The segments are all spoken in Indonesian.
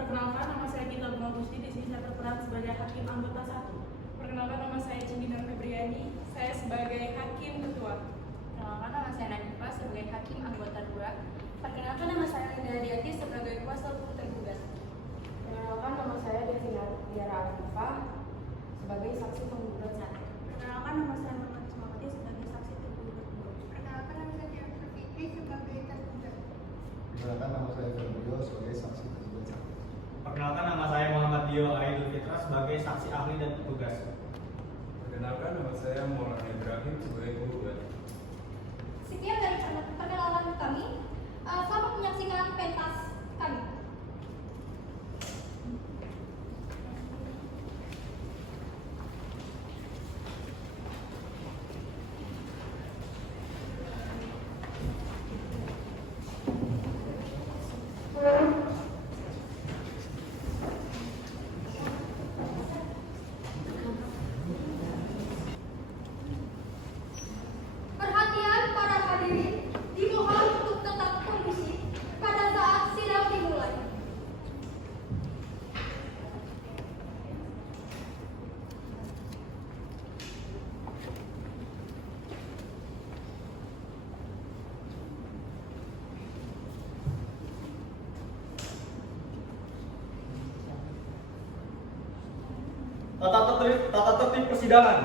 Perkenalkan, nama saya Gita Bunga Gusti. Di sini saya berperan sebagai hakim anggota 1. Perkenalkan, nama saya Cindinar Febriani. Saya sebagai hakim ketua. Perkenalkan, nama saya Nadifa sebagai hakim anggota 2. Perkenalkan, nama saya Linda Diati sebagai kuasa hukum tergugat. Perkenalkan, nama saya Devina Tiara Arifah sebagai saksi penggugat 1. Perkenalkan, nama saya Muhammad Ismawati sebagai saksi tergugat 2. Perkenalkan, nama saya Tiara Fikri sebagai tergugat. Perkenalkan, nama saya Fernando sebagai saksi tergugat 1. Perkenalkan, nama saya Muhammad Dio Aidul Fitra sebagai saksi ahli dan petugas. Perkenalkan, nama saya Maulana Ibrahim sebagai penggugat. Sekian dari perkenalan kami. Selamat menyaksikan pentas kami. Perhatian para hadirin, dimohon untuk tetap kondusif pada saat sidang dimulai. Tata tertib persidangan.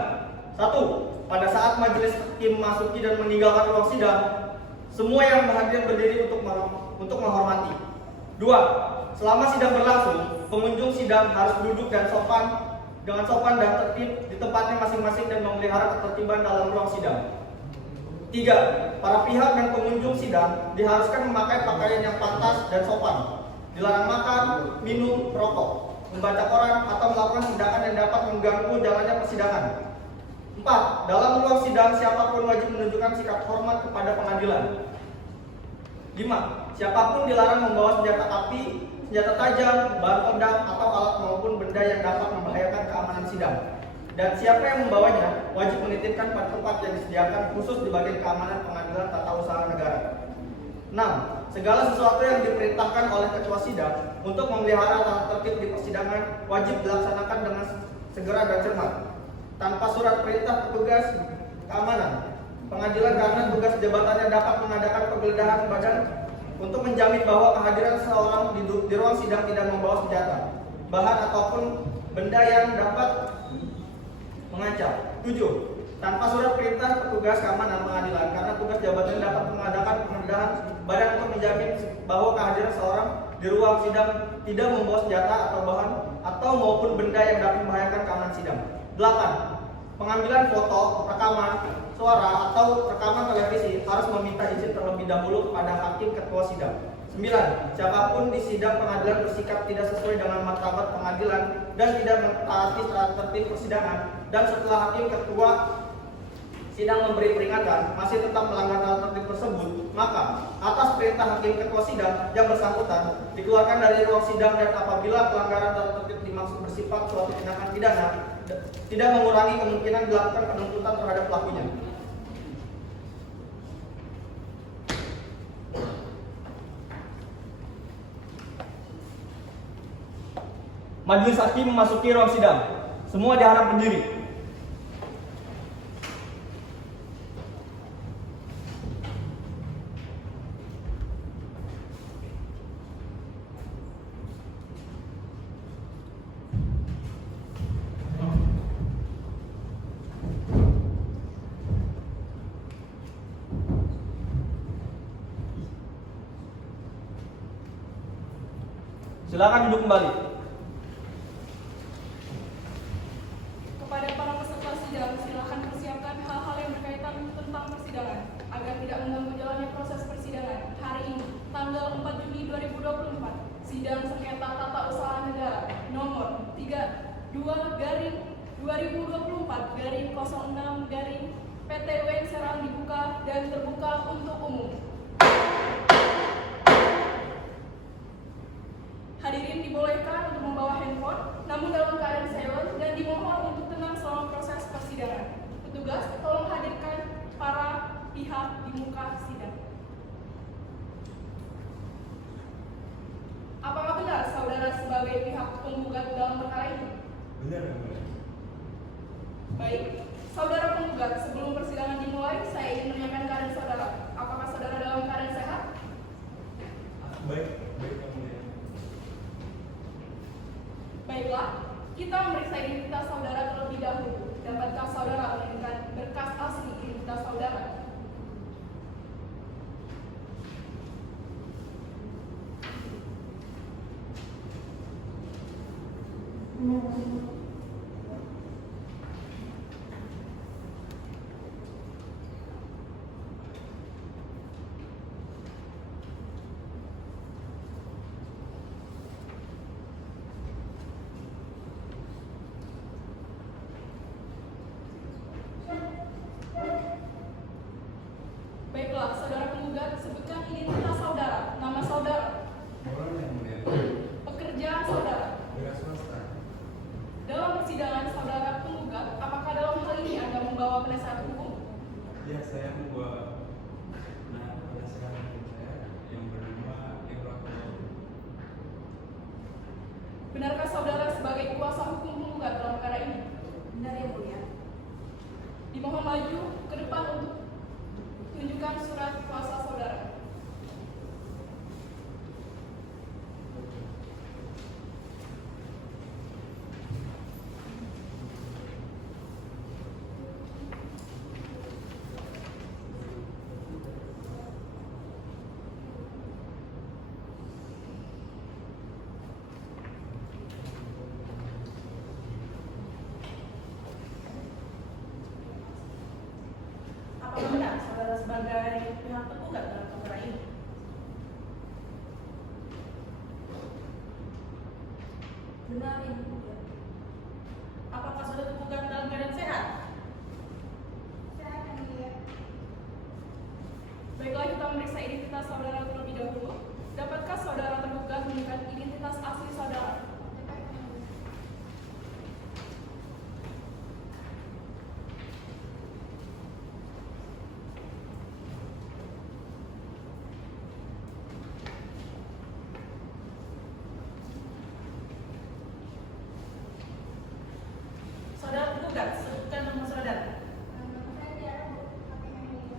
1. Pada saat majelis hakim memasuki dan meninggalkan ruang sidang, semua yang berhadir berdiri untuk menghormati. 2. Selama sidang berlangsung, pengunjung sidang harus duduk dengan sopan dan tertib di tempatnya masing-masing dan memelihara ketertiban dalam ruang sidang. 3. Para pihak dan pengunjung sidang diharuskan memakai pakaian yang pantas dan sopan. Dilarang makan, minum, merokok, membaca koran, atau melakukan tindakan yang dapat mengganggu jalannya persidangan. 4. Dalam ruang sidang, siapapun wajib menunjukkan sikap hormat kepada pengadilan. 5. Siapapun dilarang membawa senjata api, senjata tajam, bahan peledak, atau alat maupun benda yang dapat membahayakan keamanan sidang. Dan siapa yang membawanya wajib menitipkan pada tempat yang disediakan khusus di bagian keamanan pengadilan tata usaha negara. 6. Segala sesuatu yang diperintahkan oleh ketua sidang untuk memelihara tata tertib di persidangan wajib dilaksanakan dengan segera dan cermat, tanpa surat perintah petugas keamanan pengadilan karena tugas jabatannya dapat mengadakan penggeledahan badan untuk menjamin bahwa kehadiran seseorang di ruang sidang tidak membawa senjata, bahan ataupun benda yang dapat mengancam. 7. Tanpa surat perintah petugas keamanan pengadilan karena tugas jabatannya dapat mengadakan penggeledahan badan untuk menjamin bahwa kehadiran seseorang di ruang sidang tidak membawa senjata atau bahan atau maupun benda yang dapat membahayakan keamanan sidang. 8. Pengambilan foto, rekaman, suara, atau rekaman televisi harus meminta izin terlebih dahulu kepada hakim ketua sidang. 9. Siapapun di sidang pengadilan bersikap tidak sesuai dengan martabat pengadilan dan tidak mentaati tata tertib persidangan dan setelah hakim ketua sidang memberi peringatan masih tetap melanggar tata tertib tersebut, maka atas perintah hakim ketua sidang yang bersangkutan dikeluarkan dari ruang sidang dan apabila pelanggaran tata tertib dimaksud bersifat suatu tindakan pidana tidak mengurangi kemungkinan dilakukan penuntutan terhadap pelakunya. Majelis hakim memasuki ruang sidang. Semua diharap berdiri. Silakan duduk kembali. Kepada para peserta sidang, silakan persiapkan hal-hal yang berkaitan tentang persidangan agar tidak mengganggu jalannya proses persidangan. Hari ini, tanggal 4 Juni 2024, sidang sengketa tata usaha negara nomor 32/2024/06 Serang dibuka dan terbuka untuk umum. Hadirin dibolehkan untuk membawa handphone, namun dalam keadaan silent dan dimohon untuk tenang selama proses persidangan. Petugas, tolong hadirkan para pihak di muka sidang. Apakah benar saudara sebagai sebagai pihak penggugat dalam perkara ini? Benar, Yang Mulia. Baik, saudara penggugat, sebelum persidangan dimulai, saya ingin menanyakan keadaan saudara. Apakah saudara dalam keadaan sehat? Baik, Yang Mulia. Baiklah, kita memeriksa identitas saudara terlebih dahulu. Dapatkah saudara menunjukkan berkas asli identitas saudara? Baiklah, saudara penggugat, sebutkan identitas saudara, nama saudara, Mohon Yang Mulia. pekerjaan saudara. Wira swasta. Dalam persidangan saudara penggugat, apakah dalam hal ini Anda membawa penasihat hukum? Ya, saya membawa penasihat hukum saya yang bernama Ibrahim. Benarkah saudara sebagai kuasa hukum penggugat dalam perkara ini? Benar Yang Mulia. Dimohon maju ke depan untuk tunjukkan surat kuasa saudara. Apakah benar saudara sebagai pihak penggugat dalam perkara ini? Benar Yang Mulia. Apakah saudara tergugat dalam keadaan sehat? Sehat Yang Mulia. Baiklah, kita memeriksa identitas saudara terlebih dahulu. Dapatkah saudara tergugat menunjukkan identitas asli saudara? Dapat Yang Mulia. Saudara tergugat, sebutkan nama saudara, Nama saya Tiara Bu, Hakim Yang Mulia.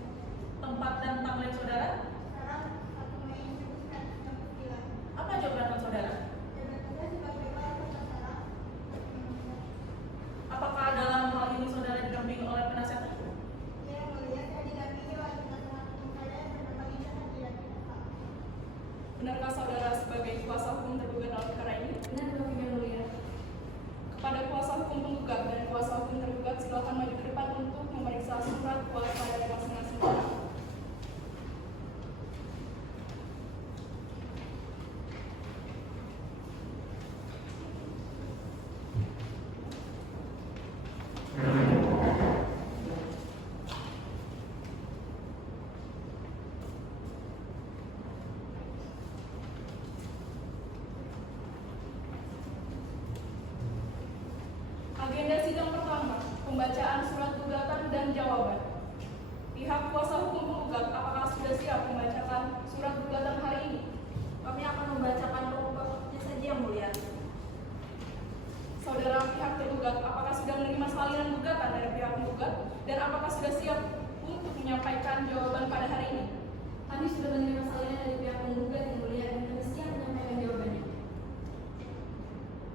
tempat dan tanggal saudara. Sekarang 1 Mei 1999. Apa jabatan saudara? Jabatan saya sebagai kepala perkara. Apakah dalam hal ini saudara didampingi oleh penasihat hukum? Ya Yang Mulia, saya didampingi oleh penasihat hukum saya yang bernama Lisa Hadira. Benarkah saudara sebagai kuasa hukum tergugat dalam perkara ini? Benar Hakim Yang Mulia. Kepada kuasa hukum penggugat dan kuasa hukum tergugat, silakan maju ke depan untuk memeriksa surat kuasa dari masing-masing orang. Agenda sidang pertama, pembacaan surat gugatan dan jawaban. Pihak kuasa hukum penggugat, apakah sudah siap membacakan surat gugatan hari ini? Kami akan membacakan pokok-pokoknya saja Yang Mulia. Saudara pihak tergugat, apakah sudah menerima salinan gugatan dari pihak penggugat dan apakah sudah siap untuk menyampaikan jawaban pada hari ini? Kami sudah menerima salinan dari pihak penggugat Yang Mulia dan kami siap menyampaikan jawabannya.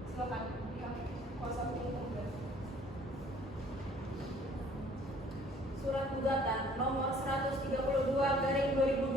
Silakan pihak kuasa hukum penggugat. Surat gugatan nomor 132/2020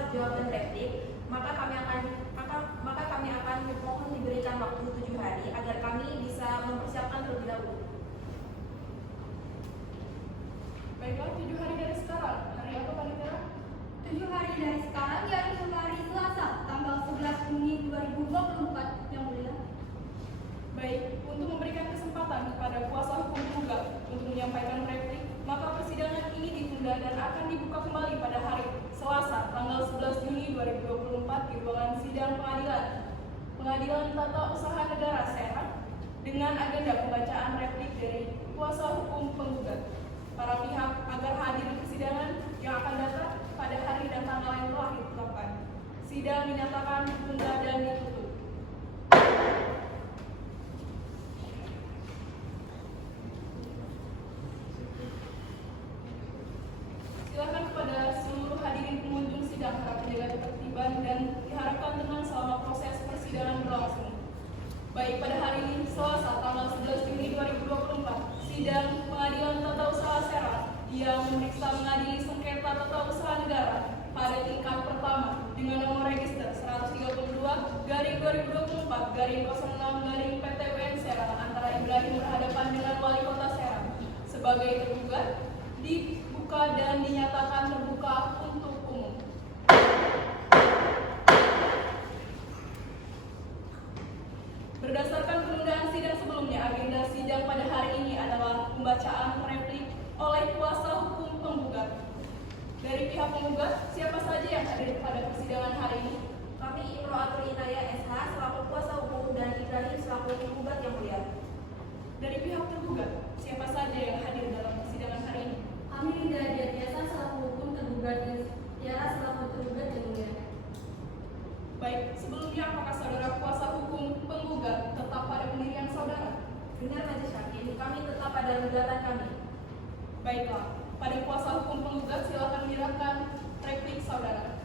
surat jawaban replik, maka kami akan mohon diberikan waktu 7 hari agar kami bisa mempersiapkan terlebih dahulu. Baiklah, 7 hari dari sekarang. Hari apa panitia? 7 hari dari sekarang, yaitu hari Selasa, tanggal 11 Juni 2024 yang mulia. Baik, untuk memberikan kesempatan kepada kuasa hukum penggugat untuk menyampaikan replik, maka persidangan ini ditunda dan akan dibuka kembali pada hari Selasa, tanggal 11 Juni 2024 di ruangan sidang Pengadilan Tata Usaha Negara Serang dengan agenda pembacaan replik dari kuasa hukum penggugat. Para pihak agar hadir di persidangan yang akan datang pada hari dan tanggal yang telah ditetapkan. Sidang dinyatakan ditunda dan ditutup. Silakan kepada seluruh hadirin pengunjung sidang para penjaga ketertiban dan diharapkan tenang selama proses persidangan berlangsung. Baik, pada hari ini Selasa tanggal 11 Juni 2024, sidang Pengadilan Tata Usaha Serang yang memeriksa mengadili sengketa tata usaha negara pada tingkat pertama dengan nomor register 132/2024/06/PTWN Serang antara Ibrahim berhadapan dengan Wali Kota Serang sebagai tergugat dibuka dan dinyatakan terbuka untuk umum. Berdasarkan penundaan sidang sebelumnya, agenda sidang pada hari ini adalah pembacaan replik oleh kuasa hukum penggugat. Dari pihak penggugat, siapa saja yang hadir pada persidangan hari ini? Kami Imro Atul Inayah SH selaku kuasa hukum dan Ibrahim selaku penggugat yang mulia. Dari pihak tergugat, siapa saja yang hadir dalam persidangan hari ini? Kami Linda Diatiasa selaku hukum tergugat dan Tiara selaku tergugat yang mulia. Baik, sebelumnya apakah saudara kuasa hukum penggugat tetap pada pendirian saudara? Benar Majelis Hakim, kami tetap pada gugatan kami. Baiklah, pada kuasa hukum penggugat silakan menyerahkan replik saudara.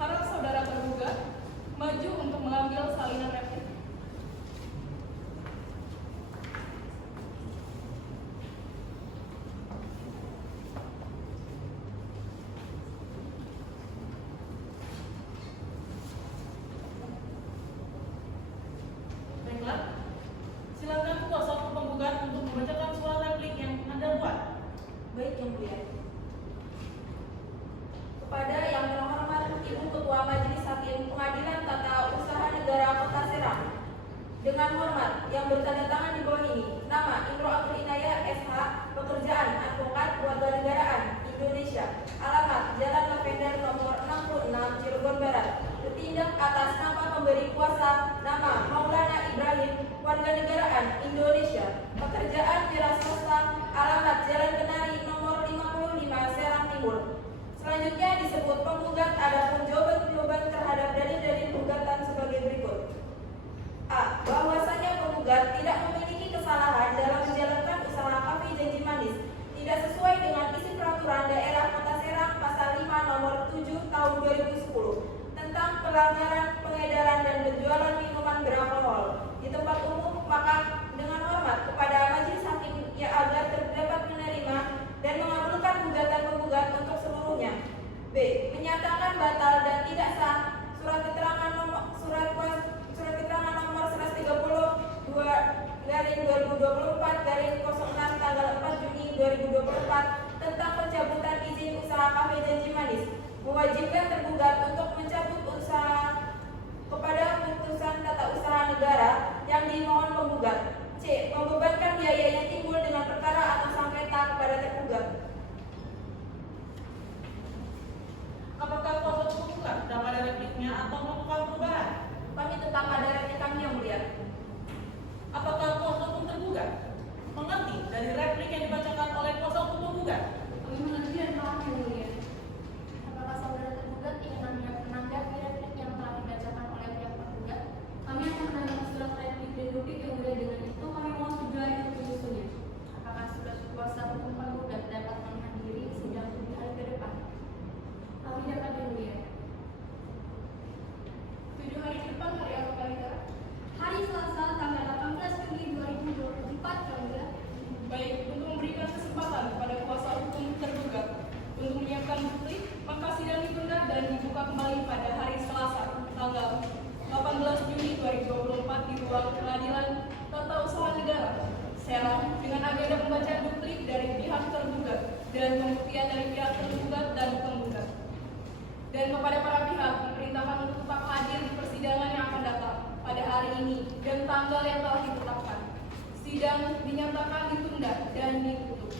Harap saudara tergugat maju untuk mengambil salinan replik. dan dibuka kembali pada hari Selasa, tanggal 18 Juni 2024 di ruang Pengadilan Tata Usaha Negara, Serang, dengan agenda pembacaan duplik dari pihak tergugat dan pembuktian dari pihak tergugat dan penggugat. Dan kepada para pihak diperintahkan untuk tetap hadir di persidangan yang akan datang pada hari ini dan tanggal yang telah ditetapkan. Sidang dinyatakan ditunda dan ditutup.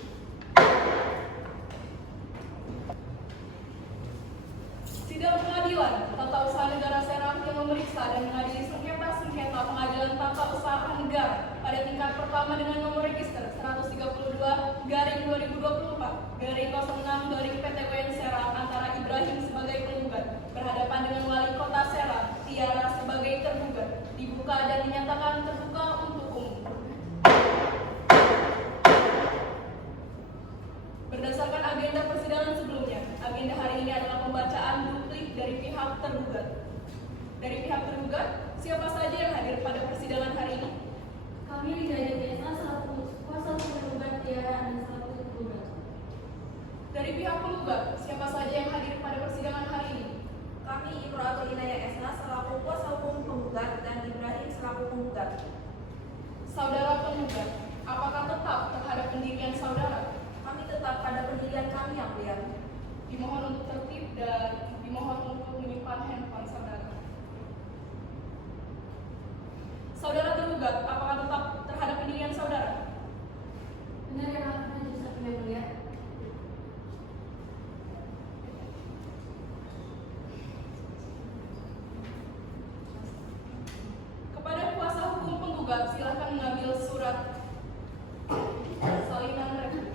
Sidang Pengadilan Tata Usaha Negara Serang yang memeriksa dan mengadili sengketa Pengadilan Tata Usaha Negara pada tingkat pertama dengan nomor register 132/2024/06/PTWN Serang antara Ibrahim sebagai penggugat berhadapan dengan Wali Kota Serang, Tiara sebagai tergugat, dibuka dan dinyatakan terbuka untuk umum. Berdasarkan agenda persidangan sebelumnya, agenda hari ini adalah pembacaan duplik dari pihak tergugat. Dari pihak tergugat, siapa saja yang hadir pada persidangan hari ini? Kami Liga Jasa selaku kuasa hukum tergugat Tiara dan selaku tergugat. Dari pihak penggugat, siapa saja yang hadir pada persidangan hari ini? Kami Imro'atul Inayah Esna selaku kuasa hukum penggugat dan Ibrahim selaku penggugat. Saudara penggugat, apakah tetap terhadap pendirian saudara? Kami tetap pada pendirian kami yang mulia. Dimohon untuk tertib dan dimohon untuk menyimpan handphone saudara. Saudara tergugat, apakah tetap terhadap pendirian saudara? Benar ya majelis hakim yang mulia. Kepada kuasa hukum penggugat, silakan mengambil surat salinan rekam.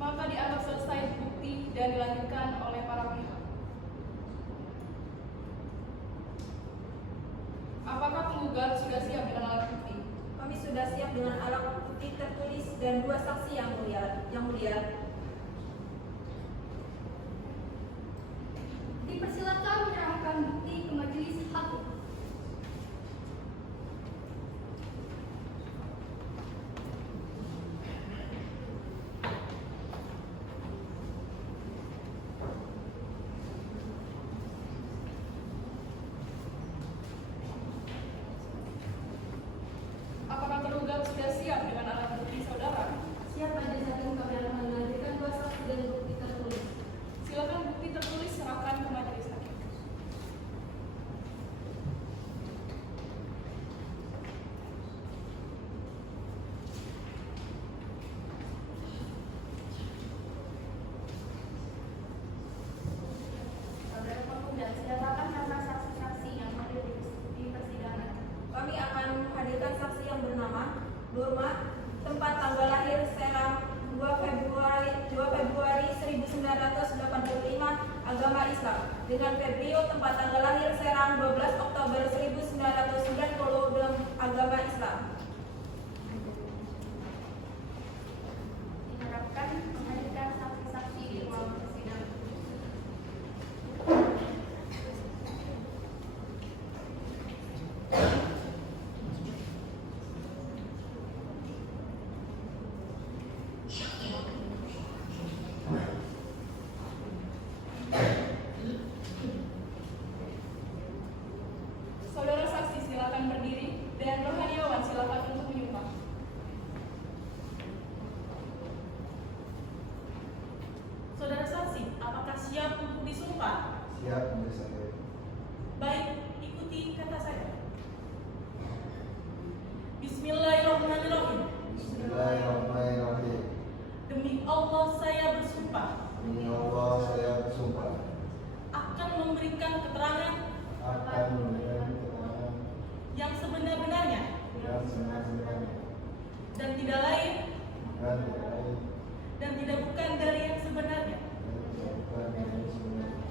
maka dianggap selesai bukti dan dilanjutkan oleh para pihak. Apakah penggugat sudah siap dengan alat bukti? Kami sudah siap dengan alat bukti tertulis dan 2 saksi yang mulia. Dipersilakan menyerahkan bukti ke majelis hakim. Apakah tergugat sudah siap dengan alat bukti saudara? Siap majelis hakim, kami akan menghadirkan 2 saksi dan bukti tertulis. Silakan bukti tertulis serahkan ke majelis hakim. Saudara penggugat, silakan nama saksi-saksi yang hadir di persidangan. Kami akan menghadirkan saksi yang bernama Nurma, tempat tanggal lahir Serang 2 Februari 1985, agama Islam, dengan Febrio, tempat tanggal lahir Serang 12 Oktober 1990, agama Islam. Diharapkan menghadirkan saksi-saksi di ruang persidangan. Saudara saksi silakan berdiri dan rohaniawan silakan untuk menyumpah. Saudara saksi, apakah siap untuk disumpah? Siap, majelis hakim. Baik, ikuti kata saya. Bismillahirrahmanirrahim. Bismillahirrahmanirrahim. Demi Allah saya bersumpah Demi Allah saya bersumpah akan memberikan keterangan akan memberikan keterangan yang sebenar-benarnya yang sebenar-benarnya dan tidak lain dan tidak lain dan tidak bukan dari yang sebenarnya. dan tidak bukan yang sebenarnya.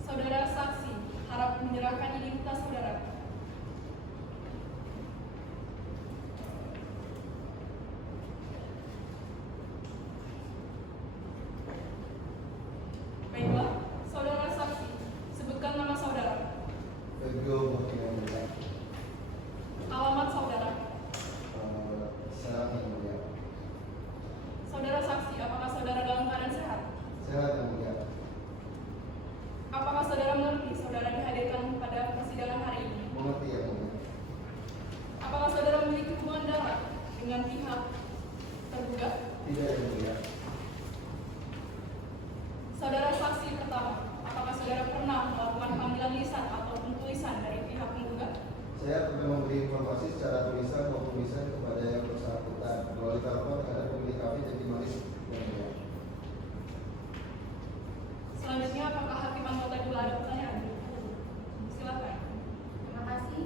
Saudara saksi harap menyerahkan identitas saudara. Baiklah, saudara saksi, sebutkan nama saudara, Febrio Bahtiar Mulia. alamat saudara. Serang yang mulia. Saudara saksi, apakah saudara dalam keadaan sehat? Sehat yang mulia. Apakah saudara mengerti saudara dihadirkan pada persidangan hari ini? Mengerti yang mulia. Apakah saudara memiliki hubungan darah dengan pihak tergugat? Tidak yang mulia. Saudara saksi pertama, apakah saudara pernah melakukan panggilan lisan ataupun tulisan dari pihak penggugat? Saya pernah memberi informasi secara tulisan maupun lisan kepada yang bersangkutan melalui telepon terhadap pemilik kafe Jadi Manis yang mulia. Selanjutnya, apakah hakim anggota juga ada pertanyaan? Silakan. Terima kasih.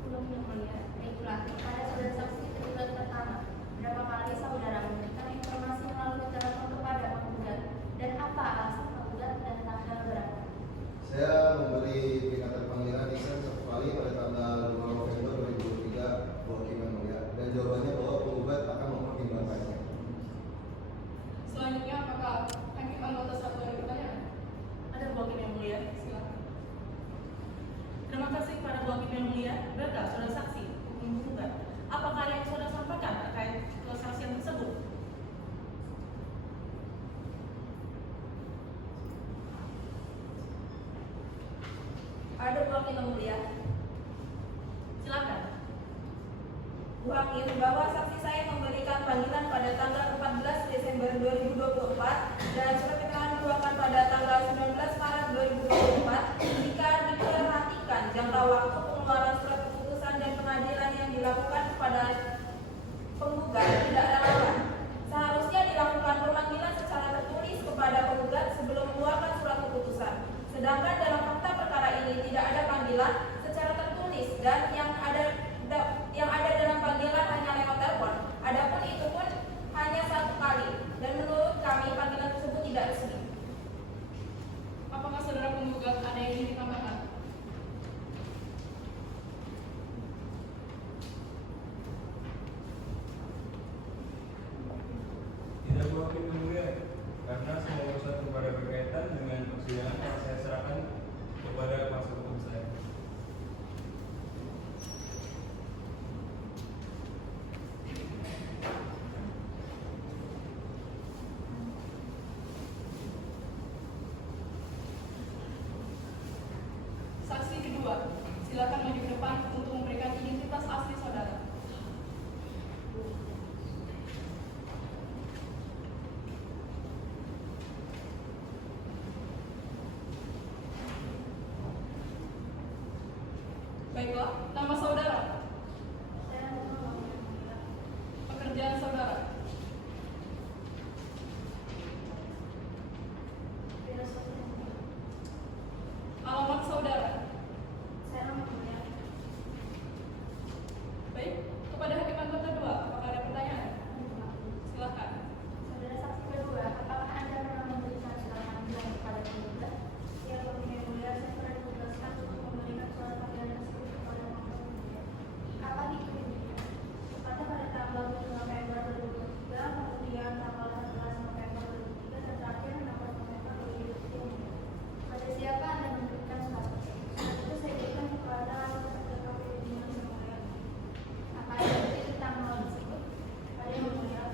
Sebelum yang mulia, baiklah kepada saudara saksi tergugat pertama, berapa kali saudara memberikan informasi melalui telepon kepada penggugat dan apa alasan penggugat dan tanggal berapa? Saya memberi peringatan panggilan lisan 1 kali pada tanggal 5 November 2023 Bu Hakim yang mulia dan jawabannya bahwa penggugat akan mempertimbangkannya. Selanjutnya, apakah hakim anggota satu ada pertanyaan? Ada Bu Hakim yang mulia. Silakan. Terima kasih kepada Bu Hakim yang mulia. Berkah saudara saksi hukum penggugat. Apakah yang saudara sampaikan terkait kesaksian tersebut? Ada Bu Hakim yang mulia. Silakan. Bu Hakim, bahwa saksi saya memberikan panggilan pada tanggal 14 Desember 2024 dan surat keterangan dikeluarkan pada tanggal 19 Maret 2024. Jika diperhatikan jangka waktu pengeluaran surat keputusan dan pengadilan yang dilakukan kepada penggugat tidak relevan. Seharusnya dilakukan pemanggilan secara tertulis kepada penggugat sebelum mengeluarkan surat keputusan. Sedangkan dalam fakta perkara ini tidak ada panggilan secara tertulis dan yang ada Silakan maju ke depan untuk memberikan identitas asli saudara. Baiklah, nama saudara, Saya mau mengambil pekerjaan saudara, beda sosial. alamat saudara. Saya mau mengambil Baik, kepada hakim anggota 2, apakah ada pertanyaan? Silakan. saudara saksi kedua, apakah Anda pernah memberikan surat panggilan kepada penggugat? Ya, yang mulia, saya pernah ditugaskan untuk memberikan surat panggilan tersebut kepada penggugat. Kapan itu? Tepatnya pada tanggal 7 November 2023, kemudian tanggal 11 November 2023, dan terakhir 16 November 2023. Pada siapa Anda memberikan surat tersebut? Surat itu saya berikan kepada peserta KPU yang mulia. Apa ada bukti tentang hal tersebut? Pada yang mulia.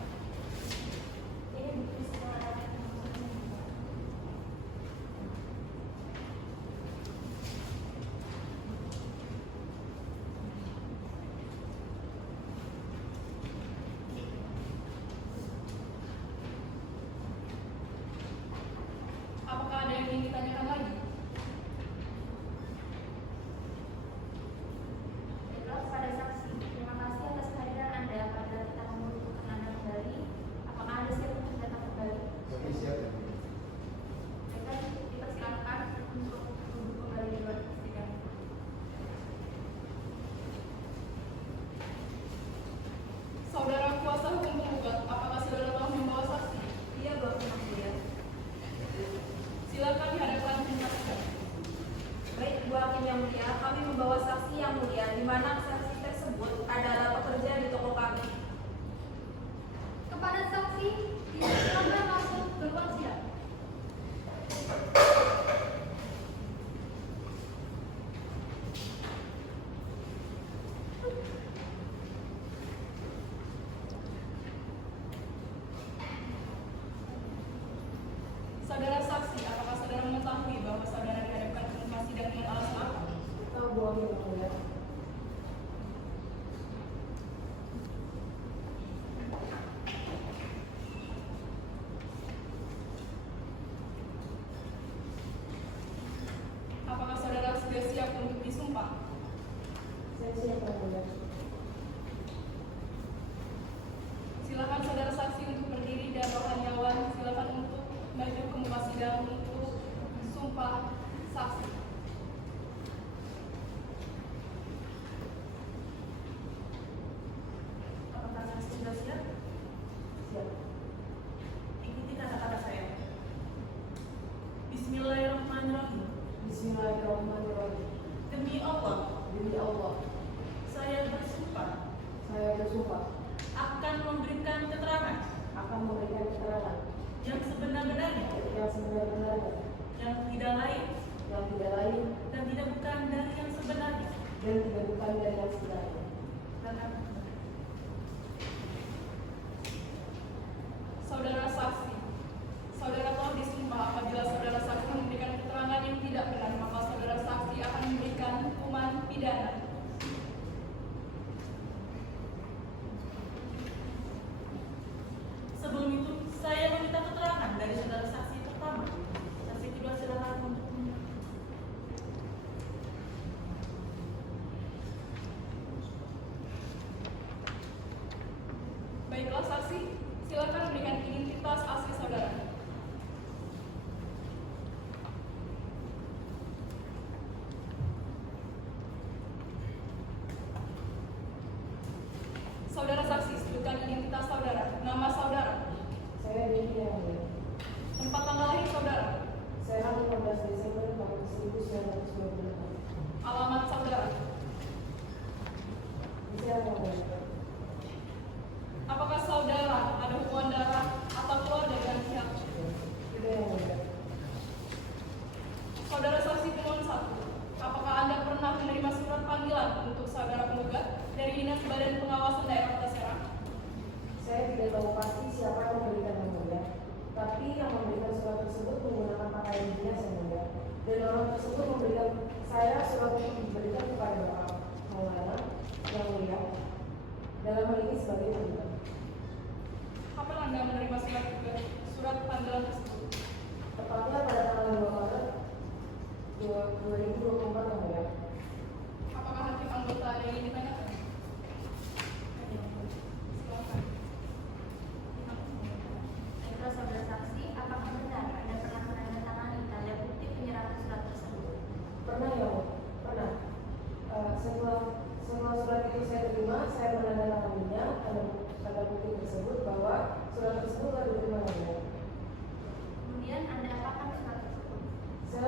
Ini bukti sekolah yang mulia. Apakah ada yang ingin ditanyakan lagi? Baiklah, kepada saksi, terima kasih atas kehadiran Anda pada kita membutuhkan Anda kembali. Apakah Anda siap untuk datang kembali? Kami siap ya. Baiklah, dipersilakan untuk duduk kembali di luar persidangan. Saudara kuasa hukum penggugat, apakah saudara telah membawa saksi? Iya, Bapak yang mulia. Silakan dihadapkan penjelasan. Baik, Bu Hakim yang mulia, kami membawa saksi yang mulia, di mana saksi tersebut adalah pekerja di toko kami. Kepada saksi, silakan masuk ke ruang sidang. Saudara saksi, apakah saudara mengetahui bahwa saudara dihadapkan ke muka sidang dengan alasan apa? Tahu Bu Hakim yang mulia. Apakah saudara sudah siap untuk disumpah? Saya siap yang mulia. Silakan saudara saksi untuk berdiri dan rohaniawan. Silakan untuk maju ke muka sidang untuk sumpah saksi. Apakah saksi sudah siap? Siap. Ikuti kata-kata saya. Bismillahirrahmanirrahim. Bismillahirrahmanirrahim. Demi Allah, Demi Allah, saya bersumpah saya bersumpah akan memberikan keterangan akan memberikan keterangan yang sebenar-benarnya, yang sebenar-benarnya, yang tidak lain yang tidak lain dan tidak bukan dari yang sebenarnya. dan tidak bukan dari yang sebenarnya. Silakan. Saudara saksi, saudara telah disumpah apabila saudara saksi memberikan keterangan yang tidak benar, maka saudara saksi akan memberikan hukuman pidana. Sebelum itu, saya meminta keterangan dari saudara saksi pertama. Saksi kedua silakan untuk Baiklah saksi, silakan memberikan identitas asli saudara. Saudara saksi, sebutkan identitas saudara, nama saudara, Saya Devi yang mulia. tempat tanggal lahir saudara, Saya 15 Desember tahun 1998. alamat saudara. Bisa yang mulia. Apakah saudara ada hubungan darah atau keluarga dengan pihak? Tidak yang mulia. Saudara saksi pemohon 1, apakah Anda pernah menerima surat panggilan untuk saudara penggugat dari Dinas Badan Pengawasan Daerah Kota Serang? Saya tidak tahu pasti siapa yang memberikan yang mulia, tapi yang memberikan surat tersebut menggunakan pakaian dinas yang mulia, dan orang tersebut memberikan Saya surat itu diberikan kepada Bapak Maulana yang mulia dalam hal ini sebagai penggugat. Kapan Anda menerima surat panggilan tersebut? Tepatnya pada tanggal 2 Maret 2024 yang mulia. Apakah hakim anggota ada yang ingin ditanyakan? Silakan. Baiklah saudara saksi, apakah benar Anda pernah menandatangani tanda bukti penyerahan surat tersebut? Pernah ya, pernah. Setelah surat itu saya terima, saya menandatanganinya tanda bukti tersebut bahwa surat tersebut telah diterima yang mulia. Kemudian Anda apakan surat tersebut? Saya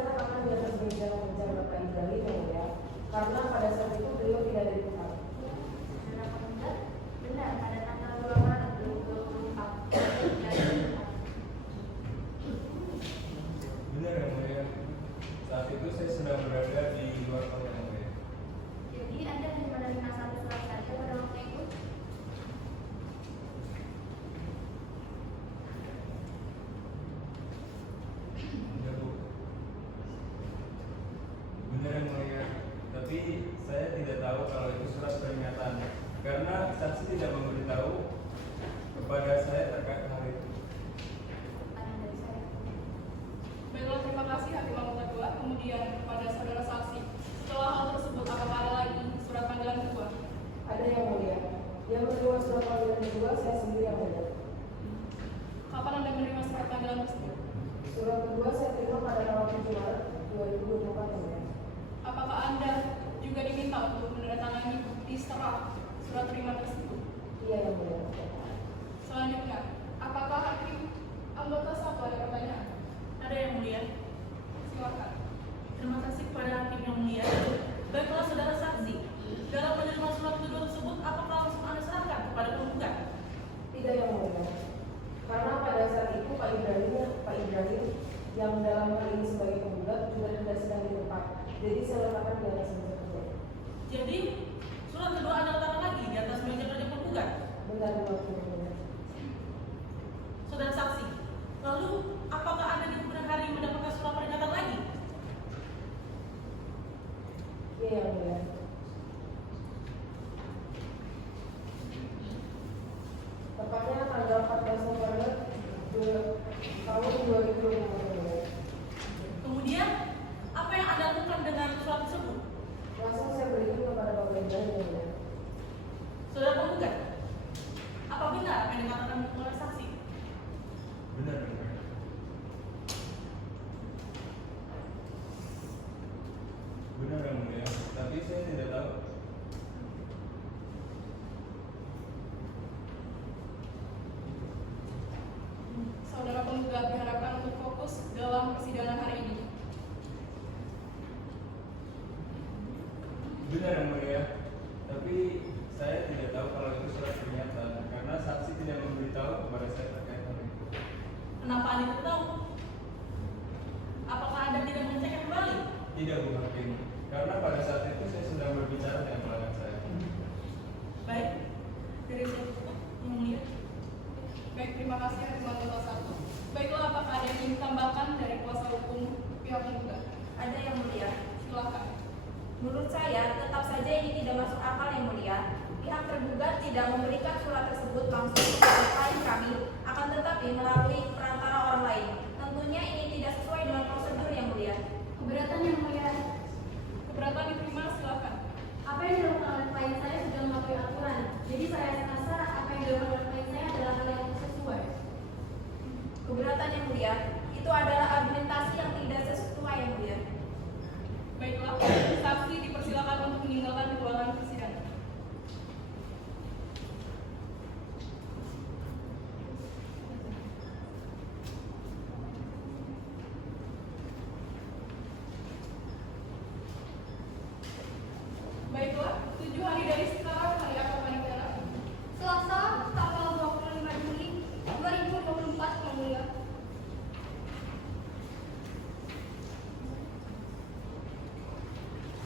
letakkan di atas meja Bapak Ibrahim yang mulia, karena pada saat itu beliau tidak ada di tempat. Saudara penggugat, benar pada tanggal 2 Maret 2024 tidak ada di tempat. Benar yang mulia. Saat itu saya sedang berada di luar kota yang mulia. Jadi Anda hanya menerima satu surat saja pada waktu itu? Iya Bu. Benar yang mulia. Tapi saya tidak tahu kalau itu surat peringatan karena saksi tidak memberitahu kepada saya terkait hal itu. Pertanyaan dari saya. Baiklah, terima kasih hakim anggota 2. Kemudian kepada saudara saksi, setelah hal tersebut apakah ada lagi surat panggilan kedua? Ada yang mulia. Yang menerima surat panggilan kedua saya sendiri yang mulia. Kapan Anda menerima surat panggilan tersebut? Surat kedua saya terima pada tanggal 7 Maret 2024 yang mulia. Apakah Anda juga diminta untuk menandatangani bukti serah surat terima tersebut? Iya yang mulia. Selanjutnya, apakah hakim anggota 1 ada pertanyaan? Ada yang mulia. Silakan. Terima kasih kepada hakim yang mulia. Baiklah saudara saksi, dalam menerima surat kedua tersebut, apakah langsung Anda serahkan kepada penggugat? Tidak yang mulia. Karena pada saat itu Pak Ibrahim yang dalam hal ini sebagai penggugat juga tidak sedang di tempat. Jadi saya letakkan di atas meja kerja. Jadi, surat kedua Anda letakkan lagi di atas meja kerja penggugat. Benar waktu itu. Saudara saksi, lalu apakah Anda di kemudian hari mendapatkan surat peringatan lagi? Iya yang mulia. Tepatnya tanggal 14 November tahun 2020. Kemudian, apa yang Anda lakukan dengan surat tersebut? Langsung saya berikan kepada Bapak Ibrahim yang mulia. Saudara penggugat, apa benar apa yang dikatakan oleh saksi? Benar yang mulia. Benar yang mulia. Tapi saya tidak tahu. Saudara penggugat diharapkan untuk fokus dalam persidangan hari ini. Benar yang mulia. Tapi saya tidak tahu kalau itu surat peringatan karena saksi tidak memberitahu kepada saya terkait hal itu. Kenapa Anda tidak tahu? Apakah Anda tidak mengeceknya kembali? Tidak Bu Hakim. Karena pada saat itu saya sedang berbicara dengan pelanggan saya. Baik, dari saya tutup, yang mulia. Baik, terima kasih hakim anggota 1. Baiklah, apakah ada yang ingin ditambahkan dari kuasa hukum pihak penggugat? Ada yang mulia. Silakan. Menurut saya, tetap saja ini tidak masuk akal yang mulia. Pihak tergugat tidak memberikan surat tersebut langsung kepada klien kami, akan tetapi melalui perantara orang lain. Tentunya ini tidak sesuai dengan prosedur yang mulia. Keberatan yang mulia. Keberatan diterima, silakan. Apa yang dilakukan oleh klien saya sudah melampaui aturan. Jadi saya rasa apa yang dilakukan oleh klien saya adalah hal yang sesuai. Keberatan yang mulia, itu adalah argumentasi yang tidak sesuai yang mulia. Baiklah, saksi dipersilakan untuk meninggalkan ruangan persidangan. Baiklah, 7 hari dari sekarang hari apa panitia? Selasa tanggal 25 Juli 2024 yang mulia.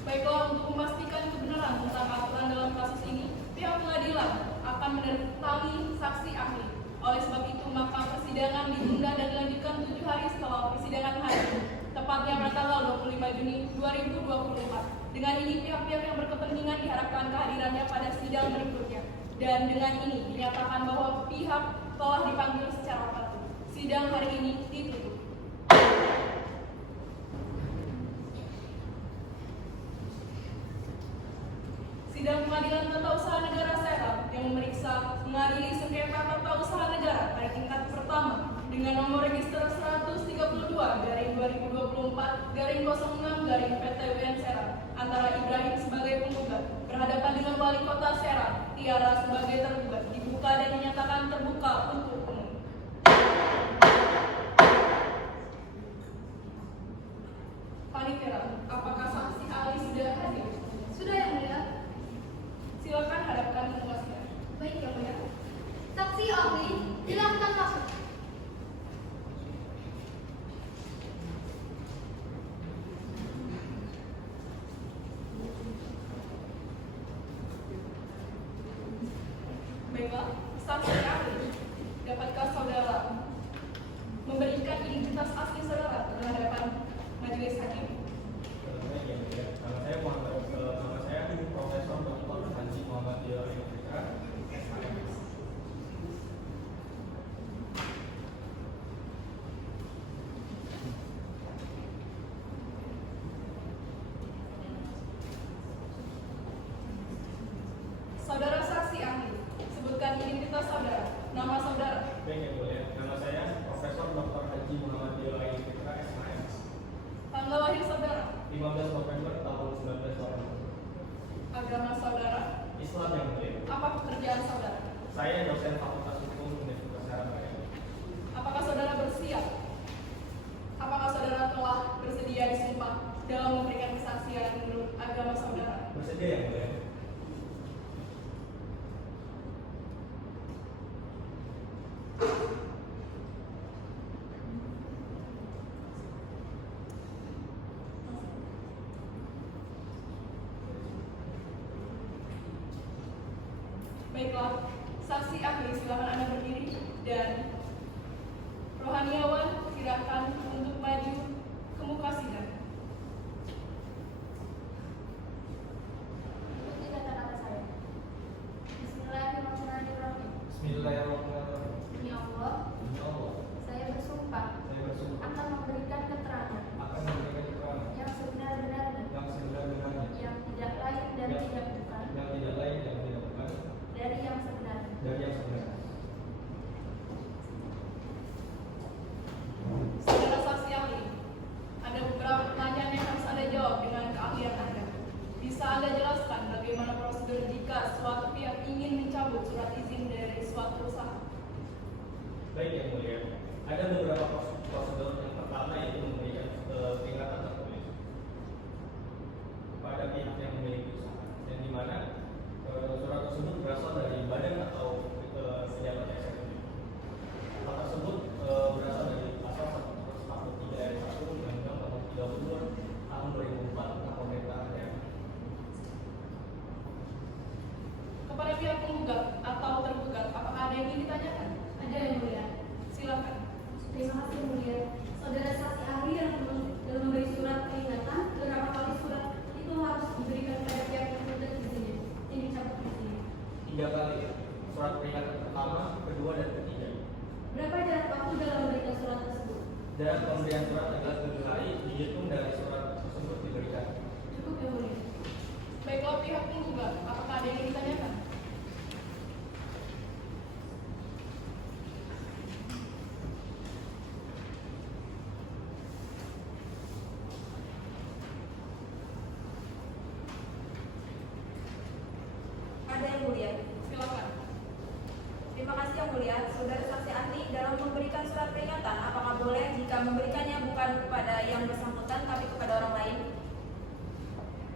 Baiklah, untuk memastikan kebenaran tentang aturan dalam kasus ini, pihak pengadilan akan mendatangi saksi ahli. Oleh sebab itu, maka persidangan ditunda dan dilanjutkan 7 hari setelah persidangan hari ini, tepatnya pada tanggal 25 Juni 2024. Dengan ini pihak-pihak yang berkepentingan diharapkan kehadirannya pada sidang berikutnya. Dan dengan ini dinyatakan bahwa pihak telah dipanggil secara patut. Sidang hari ini ditutup. Sidang Pengadilan Tata Usaha Negara Serang yang memeriksa mengadili sengketa tata usaha negara pada tingkat pertama dengan nomor register 132/2024/06/PTWN Serang antara Ibrahim sebagai penggugat berhadapan dengan Wali Kota Serang, Tiara sebagai tergugat dibuka dan dinyatakan terbuka untuk umum. Panitera, apakah saksi ahli sudah hadir? Sudah yang mulia. Silakan hadapkan penjelasan. Baik yang mulia. Saksi ahli, silakan masuk. Baiklah, saksi ahli, dapatkah saudara memberikan identitas asli saudara terhadap majelis hakim? Nama saya Profesor Dr. Haji Muhammad Dio Ayubrika, SHMS. Saudara saksi ahli, sebutkan identitas saudara, nama saudara. Baik yang mulia, nama saya Profesor Dr. Haji Muhammad Dio Ayubrika, SHMS. Tanggal lahir saudara, 15 November tahun 1980. agama saudara, Islam yang mulia. apa pekerjaan saudara? Saya dosen Fakultas Hukum Universitas Sarabaya. Apakah saudara bersiap? Apakah saudara telah bersedia disumpah dalam memberikan kesaksian menurut agama saudara? Bersedia yang mulia. Baiklah, saksi ahli silakan Anda berdiri dan rohaniawan silakan untuk maju ke muka sidang. Ikuti kata-kata saya. Bismillahirrahmanirrahim. Bismillahirrahmanirrahim. Demi Allah, Demi Allah, saya bersumpah saya bersumpah akan memberikan keterangan akan memberikan keterangan yang sebenar-benarnya, yang sebenar-benarnya, yang tidak lain dan Ya. tidak bukan yang tidak lain dan tidak bukan dari yang sebenarnya. dari yang sebenarnya. Saudara saksi ahli, ada beberapa pertanyaan yang harus Anda jawab dengan keahlian Anda. Bisa Anda jelaskan bagaimana prosedur jika suatu pihak ingin mencabut surat izin dari suatu usaha? Baik yang mulia, ada beberapa prosedur. Yang pertama yaitu memberikan peringatan tertulis kepada pihak yang memiliki usaha, yang dimana surat tersebut berasal dari badan atau pejabat eksekutif. Hal tersebut berasal dari pasal 143 ayat 1 Undang-Undang Nomor 32 Tahun 2004 tentang pemerintahan daerah. Kepada pihak penggugat atau tergugat, apakah ada yang ingin ditanyakan? Ada yang mulia. Silakan. Terima kasih yang mulia. Saudara saksi ahli yang memberi surat peringatan, berapa kali surat itu harus diberikan kepada pihak yang menuntut izinnya, yang dicabut izinnya? 3 kali surat peringatan pertama, kedua, dan ketiga. Berapa jarak waktu dalam memberikan surat tersebut? Dan pemberian surat adalah 7 hari dihitung dari surat tersebut diberikan. Cukup yang mulia. Baiklah pihak penggugat, apakah ada yang ingin ditanyakan? Ada yang mulia. Silakan. Terima kasih yang mulia. Saudara saksi ahli, dalam memberikan surat peringatan, apakah boleh jika memberikannya bukan kepada yang bersangkutan tapi kepada orang lain?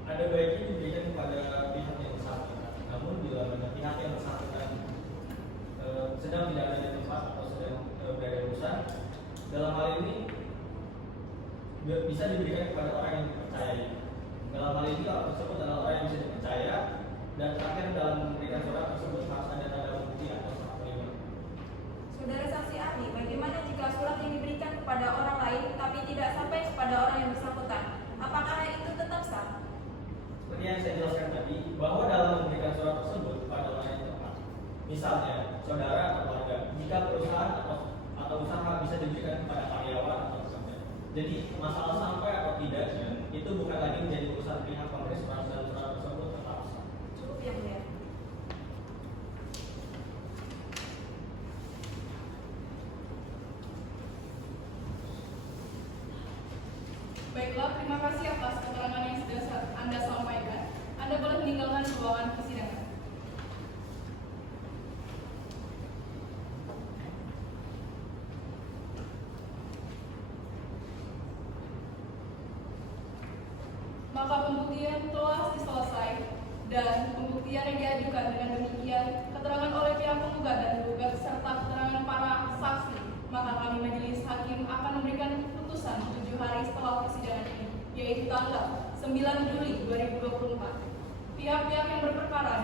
Ada baiknya diberikan kepada pihak yang bersangkutan. Namun bila mana pihak yang bersangkutan sedang tidak ada di tempat atau sedang berada di usaha, dalam hal ini bisa diberikan kepada orang yang dipercayai. Dalam hal ini orang tersebut adalah orang yang bisa dipercaya, dan terakhir dalam memberikan surat tersebut harus ada tanda bukti atau serah terima. Saudara saksi ahli, bagaimana jika surat yang diberikan kepada orang lain tapi tidak sampai kepada orang yang bersangkutan? apakah hal itu tetap sah? Seperti yang saya jelaskan tadi, bahwa dalam memberikan surat tersebut pada orang yang tepat, misalnya saudara atau keluarga, jika perusahaan atau usaha bisa diberikan kepada karyawan atau pekerja. Jadi masalah sampai atau tidaknya itu bukan lagi menjadi urusan pihak pemberi surat dan surat tersebut tetap sah. Cukup yang mulia. Baiklah, terima kasih atas keterangan yang sudah Anda sampaikan. Anda boleh meninggalkan ruangan persidangan. Maka pembuktian telah selesai dan pembuktian yang diajukan dengan demikian keterangan oleh pihak penggugat dan tergugat serta keterangan para saksi, maka kami majelis hakim akan memberikan putusan 7 hari setelah persidangan ini, yaitu tanggal 9 Juli 2024. Pihak-pihak yang berperkara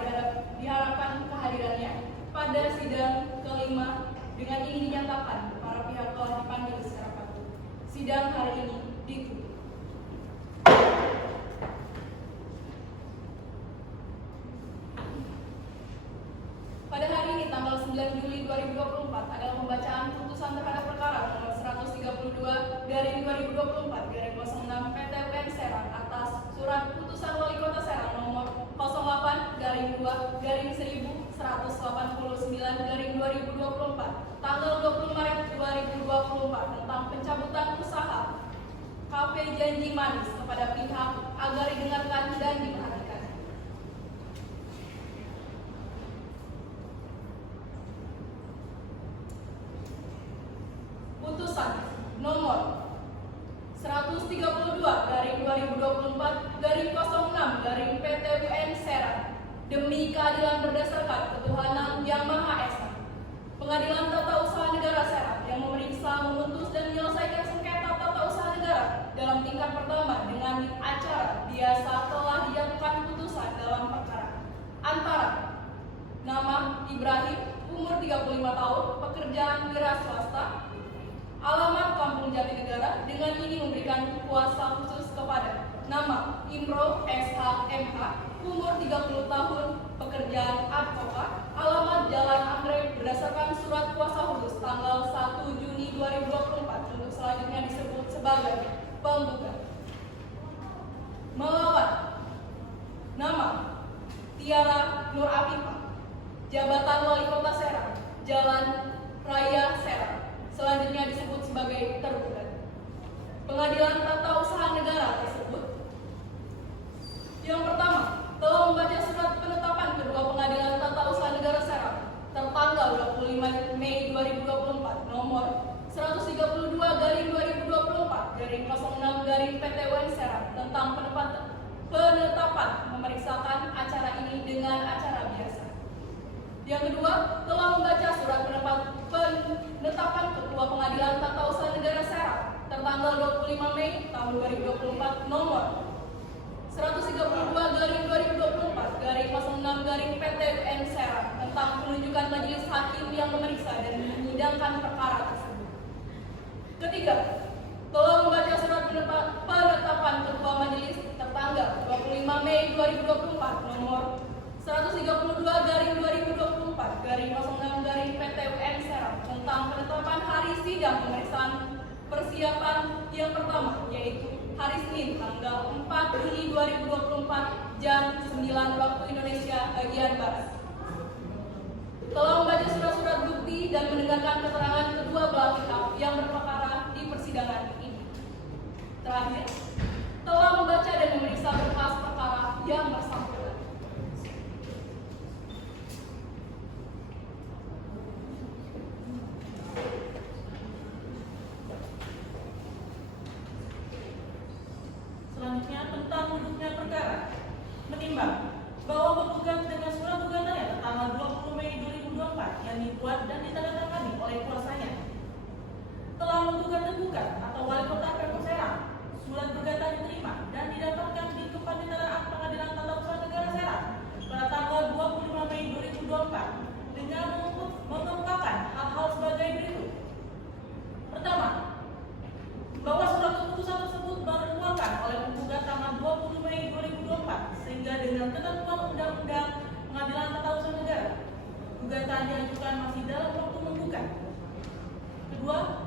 diharapkan kehadirannya pada sidang kelima. Dengan ini dinyatakan para pihak telah dipanggil secara patut. Sidang hari ini ditutup. Pada hari ini tanggal 9 Juli 2024 adalah pembacaan putusan terhadap perkara nomor 132 garing 2024 garing 06 PT UN Serang atas surat putusan Wali Kota Serang nomor 08 garing 2 garing 1189 garing 2024 tanggal 20 Maret 2024 tentang pencabutan usaha Kafe Janji Manis kepada pihak agar didengarkan dan diperhatikan. Putusan nomor 132 garing 2024 garing 06 garing PT UN Serang demi keadilan berdasarkan ketuhanan yang Maha Esa. Pengadilan Tata Usaha Negara Serang yang memeriksa, memutus dan menyelesaikan sengketa tata usaha negara dalam tingkat pertama dengan acara biasa telah dijatuhkan putusan dalam perkara antara nama Ibrahim, umur 35 tahun, pekerjaan wira swasta, alamat Kampung Jatinegara, dengan ini memberikan kuasa khusus kepada nama Imro SHMH, umur 30 tahun, pekerjaan advokat, alamat Jalan Anggrek berdasarkan surat kuasa khusus tanggal 1 Juni 2024 untuk selanjutnya disebut sebagai penggugat. Melawan nama Tiara Nur Afifah, jabatan Wali Kota Serang, Jalan Raya Serang, selanjutnya disebut sebagai tergugat. Pengadilan Tata Usaha Negara tersebut yang pertama telah membaca surat penetapan kedua Pengadilan Tata Usaha Negara Serang tertanggal 25 Mei 2024 nomor 132 garing 2024 garing 06 garing PT UN Serang tentang penetapan memeriksakan acara ini dengan acara biasa. Yang kedua, telah membaca surat penetapan Ketua Pengadilan Tata Usaha Negara Serang tertanggal 25 Mei tahun 2024 nomor 132 garing 2024 garing 06 garing PT UN Serang tentang penunjukan majelis hakim yang memeriksa dan menyidangkan perkara tersebut. Ketiga, telah membaca surat penetapan Ketua Majelis tertanggal 25 Mei 2024 nomor 132 garing 2024 garing 06 garing PT UN Serang tentang penetapan hari sidang pemeriksaan persiapan yang pertama, yaitu hari Senin tanggal 4 Juli 2024 jam 9 waktu Indonesia bagian Barat. Telah membaca surat-surat bukti dan mendengarkan keterangan kedua belah pihak yang berperkara di persidangan ini. Terakhir, telah membaca dan memeriksa berkas perkara yang bersangkutan. Selanjutnya tentang duduknya perkara. Menimbang bahwa penggugat dengan surat gugatannya tanggal 20 Mei 2024 yang dibuat dan ditandatangani oleh kuasanya telah menggugat tergugat atau Wali Kota Pemkot Serang. Surat gugatan diterima dan didaftarkan di Kepanitiaan Pengadilan Tata Usaha Negara Serang pada tanggal 25 Mei 2024 dengan mengemukakan hal-hal sebagai berikut. Pertama, bahwa surat keputusan tersebut baru dikeluarkan oleh penggugat dengan ketentuan Undang-Undang Pengadilan Tata Usaha Negara. Gugatan diajukan masih dalam waktu menggugat. Kedua,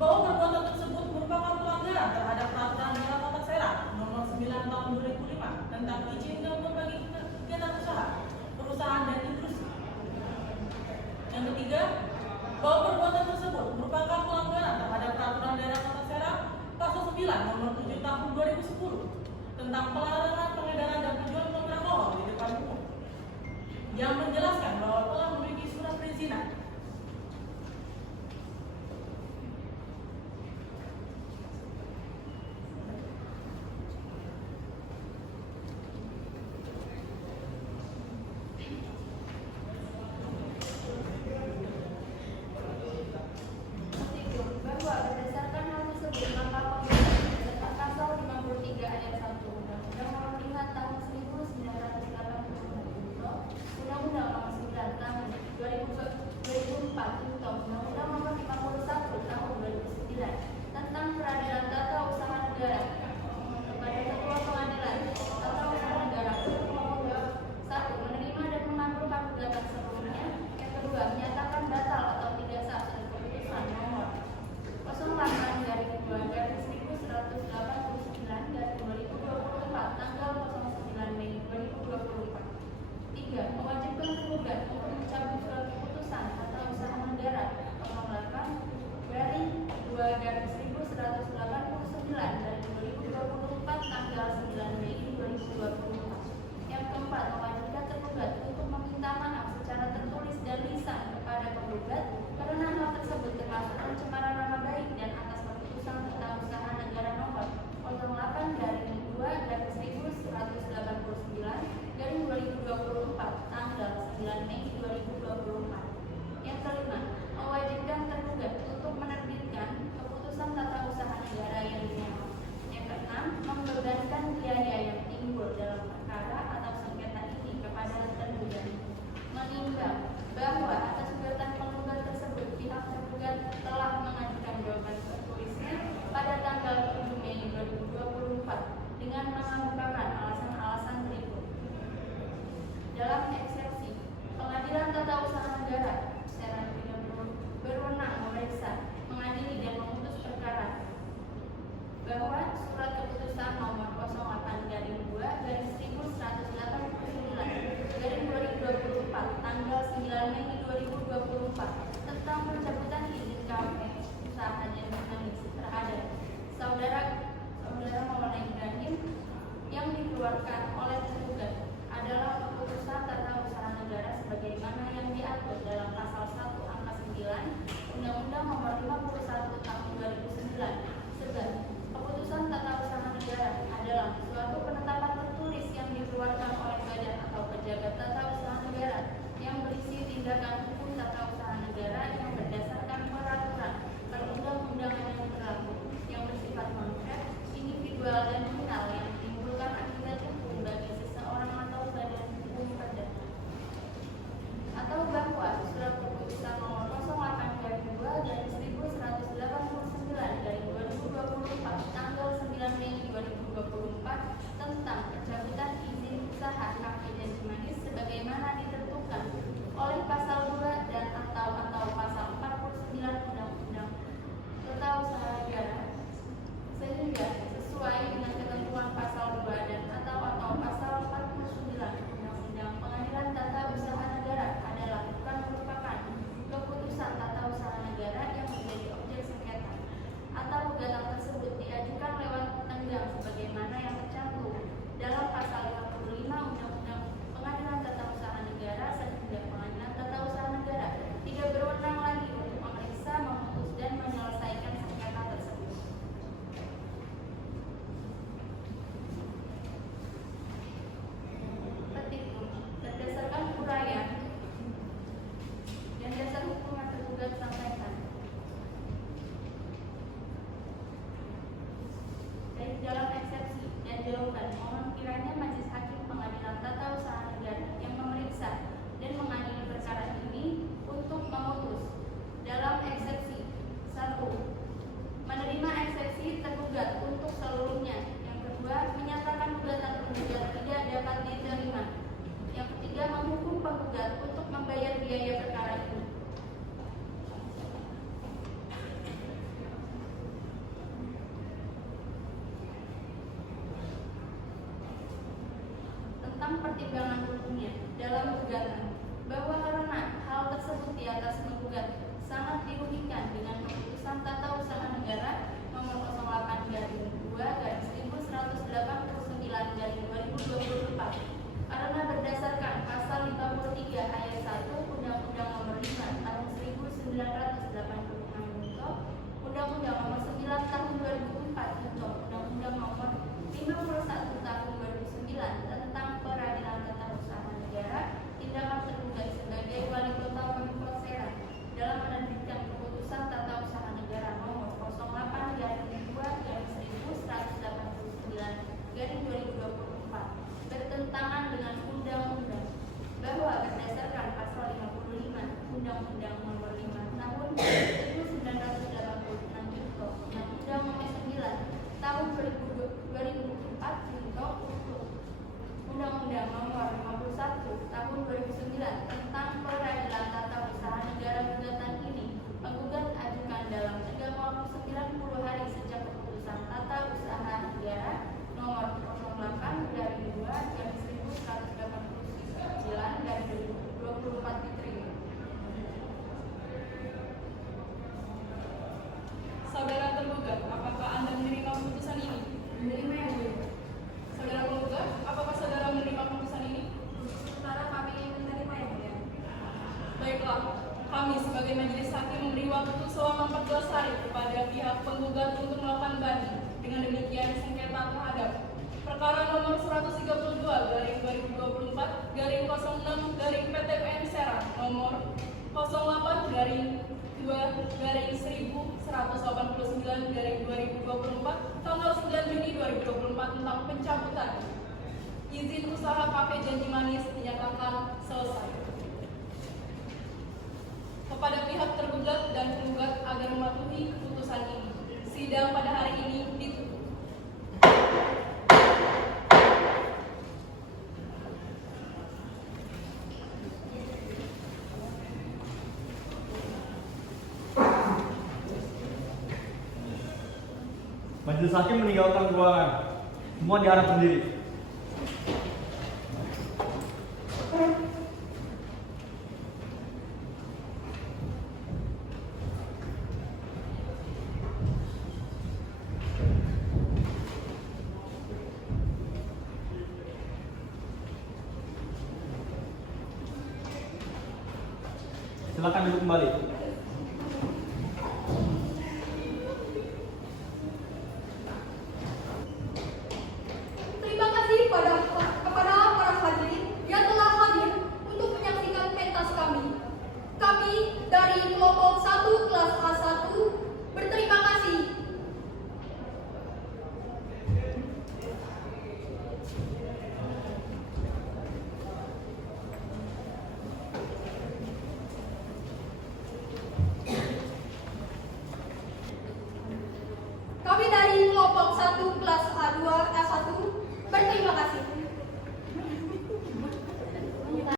bahwa perbuatan tersebut merupakan pelanggaran terhadap peraturan daerah Kota Serang nomor 9 tahun 2005 tentang izin dan membagi kegiatan usaha, perusahaan dan industri. Yang ketiga, bahwa perbuatan tersebut merupakan pelanggaran terhadap peraturan daerah Kota Serang pasal 9 nomor 7 tahun 2010 tentang pelarangan pengedaran dan penjualan minuman beralkohol di depan umum, yang menjelaskan bahwa telah memiliki surat perizinan. Ketiga, bahwa berdasarkan hal tersebut maka penggugat berdasarkan pasal 53 ayat 1 Undang-Undang Nomor 5 Tahun 1980, Undang-Undang Nomor 9 Tahun 2004 atau Undang-Undang Nomor 51 Tahun 2009 tentang peradilan tata usaha negara kepada Ketua Pengadilan Tata Usaha Negara satu, menerima dan mengabulkan gugatan sebelumnya. Yang kedua, menyatakan batal atau tidak sah keputusan nomor 08/1989/2024 tanggal 09 Mei 2024. 3. Mewajibkan tergugat untuk mencabut surat keputusan tata usaha negara 08/1989/2024 tanggal 9 Mei 2024. Yang keempat, mewajibkan tergugat untuk meminta maaf secara tertulis dan lisan kepada penggugat karena hal tersebut termasuk pencemaran nama baik dan atas keputusan tata usaha negara nomor 08/2189/2024 tanggal 9 Mei 2024. Yang kelima, mewajibkan tergugat untuk menerbitkan keputusan tata usaha negara yang dimaksud. Yang keenam, membebankan biaya yang timbul dalam perkara atau sengketa ini kepada tergugat. Menimbang bahwa atas gugatan penggugat tersebut pihak tergugat telah mengajukan jawaban tertulisnya pada tanggal 7 Mei 2024 dengan mengemukakan alasan-alasan berikut. Dalam eksepsi, Pengadilan Tata Usaha Negara secara berwenang memeriksa, mengadili dan memutus perkara bahwa surat keputusan nomor 08/1989/2024 tanggal 9 Mei 2024 tentang pencabutan izin KWF usaha jaminan terhadap saudara Maulana Ibrahim yang dikeluarkan oleh tergugat adalah keputusan tata usaha negara sebagaimana yang diatur dalam pasal 1 angka 9 Undang-Undang Nomor 51 Tahun 2009. Sebab keputusan tata usaha negara adalah suatu penetapan tertulis yang dikeluarkan oleh badan atau pejabat tata usaha negara yang berisi tindakan hukum tata usaha negara yang berdasarkan peraturan perundang-undangan yang berlaku yang bersifat konkret, individual dan nominal yang menimbulkan akibat hukum bagi seseorang atau badan hukum perdata. Atau bahwa surat keputusan nomor 08/2 dari 1189/2024 tanggal 9 Mei 2024 tentang pencabutan izin usaha kafe dan manis sebagaimana ditentukan oleh pasal 2 dan atau pasal 49 Undang-Undang Tata Usaha Negara sehingga sesuai dengan ketentuan pasal 2 dan atau pasal 49 Undang-Undang Pengadilan Tata Usaha Negara adalah bukan merupakan keputusan tata usaha negara yang menjadi objek sengketa atau gugatan tersebut diajukan lewat tenggang sebagaimana yang tercantum dalam pasal 55 Undang-Undang Pengadilan Tata Usaha Negara sehingga Pengadilan Tata Usaha pertimbangan hukumnya dalam gugatan bahwa karena hal tersebut di atas penggugat sangat dirugikan dengan keputusan Tata Usaha Negara nomor 08/2-1189/2024 karena berdasarkan pasal 53 ayat 1 Undang-Undang nomor 5 tahun 1986 junto Undang-Undang nomor 9 tahun 2004 junto Undang-Undang nomor 51 tahun 2009 tentang peradilan tata usaha negara, tindakan tergugat sebagai wali kota Pemkot Serang dalam menerbitkan keputusan tata usaha negara nomor 08/1189/2024 bertentangan dengan undang-undang bahwa berdasarkan pasal 55 Undang-Undang nomor 5 tahun 1986 junto Undang-Undang nomor 9 tahun 2004 junto Undang-Undang nomor 51 tahun 2009 tentang peradilan tata usaha negara, gugatan ini penggugat ajukan dalam tenggang waktu 90 hari sejak keputusan tata usaha negara nomor 08/1189/2024 diterima. Saudara tergugat, apakah Anda menerima keputusan ini? Menerima yang mulia. Saudara penggugat, apakah saudara menerima keputusan ini? Sementara kami menerima yang mulia. Baiklah, kami sebagai majelis hakim memberi waktu selama 14 hari kepada pihak penggugat untuk melakukan banding. Dengan demikian, sengketa terhadap perkara nomor 132/2024/06/PTPN Serang nomor 08/2-1189/2024 tanggal 9 Juni 2024 tentang pencabutan izin usaha Kafe Janji Manis dinyatakan selesai. Kepada pihak tergugat dan penggugat agar mematuhi keputusan ini, sidang pada hari ini ditutup. Majelis hakim meninggalkan ruangan. Semua diharap berdiri. Silakan duduk kembali.